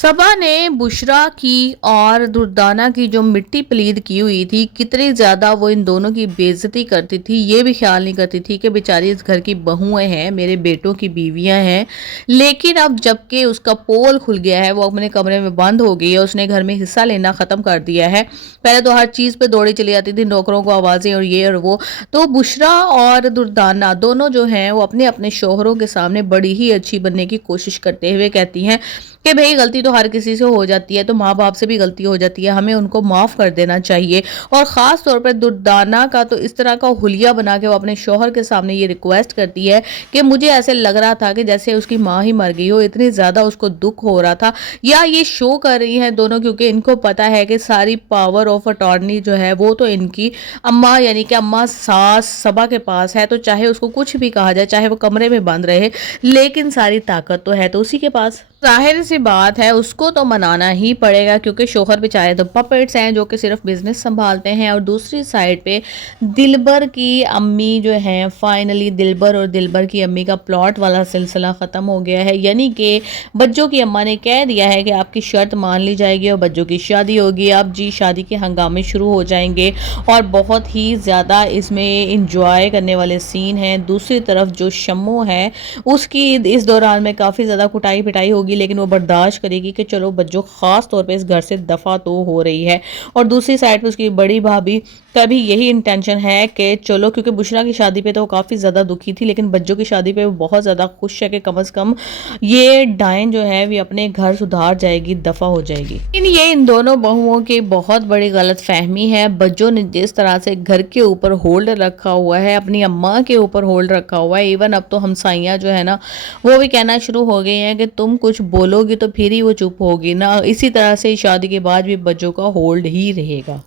सबा ने बुशरा की और दुर्दाना की जो मिट्टी पलीद की हुई थी, कितनी ज़्यादा वो इन दोनों की बेइज्जती करती थी, ये भी ख्याल नहीं करती थी कि बेचारी इस घर की बहुएं हैं, मेरे बेटों की बीवियां हैं। लेकिन अब जबकि उसका पोल खुल गया है, वो अपने कमरे में बंद हो गई है, उसने घर में हिस्सा लेना ख़त्म कर दिया है। पहले तो हर चीज़ पे दौड़ी चली जाती थी, नौकरों को आवाज़ें और ये और वो। तो बुशरा और दुर्दाना दोनों जो हैं वो अपने अपने शोहरों के सामने बड़ी ही अच्छी बनने की कोशिश करते हुए कहती हैं कि भाई गलती तो हर किसी से हो जाती है, तो माँ बाप से भी गलती हो जाती है, हमें उनको माफ़ कर देना चाहिए। और ख़ास तौर पर दुर्दाना का तो इस तरह का हुलिया बना के वो अपने शौहर के सामने ये रिक्वेस्ट करती है कि मुझे ऐसे लग रहा था कि जैसे उसकी माँ ही मर गई हो, इतनी ज़्यादा उसको दुख हो रहा था। या ये शो कर रही हैं दोनों, क्योंकि इनको पता है कि सारी पावर ऑफ अटॉर्नी जो है वो तो इनकी अम्मा यानी कि अम्मा सास सबा के पास है। तो चाहे उसको कुछ भी कहा जाए, चाहे वो कमरे में बंद रहे, लेकिन सारी ताकत तो है तो उसी के पास। जाहिर सी बात है उसको तो मनाना ही पड़ेगा, क्योंकि शोहर बेचारे तो पपेट्स हैं जो कि सिर्फ बिजनेस संभालते हैं। और दूसरी साइड पे दिलबर की अम्मी जो हैं, फाइनली दिलबर और दिलबर की अम्मी का प्लॉट वाला सिलसिला ख़त्म हो गया है। यानी कि बच्चों की अम्मा ने कह दिया है कि आपकी शर्त मान ली जाएगी और बच्चों की शादी होगी। अब जी शादी के हंगामे शुरू हो जाएंगे और बहुत ही ज़्यादा इसमें इंजॉय करने वाले सीन हैं। दूसरी तरफ जो शम्मो है उसकी इस दौरान में काफ़ी ज़्यादा कुटाई पिटाई होगी, लेकिन वो बर्दाश्त करेगी कि चलो बच्चों खास तौर पे इस घर से दफा तो हो रही है। और दूसरी साइड पे उसकी बड़ी भाभी का भी यही इंटेंशन है कि चलो, क्योंकि बुशरा की शादी पे तो वो काफ़ी ज़्यादा दुखी थी, लेकिन बच्चों की शादी पे वो बहुत ज़्यादा खुश है कि कम से कम ये डायन जो है वो अपने घर सुधार जाएगी, दफा हो जाएगी। लेकिन ये इन दोनों बहुओं की बहुत बड़ी गलत फहमी है। बच्चों ने जिस तरह से घर के ऊपर होल्ड रखा हुआ है, अपनी अम्मा के ऊपर होल्ड रखा हुआ है, इवन अब तो हमसाइयाँ जो है ना वो भी कहना शुरू हो गई हैं कि तुम कुछ बोलोगी तो फिर ही वो चुप होगी ना। इसी तरह से शादी के बाद भी बच्चों का होल्ड ही रहेगा।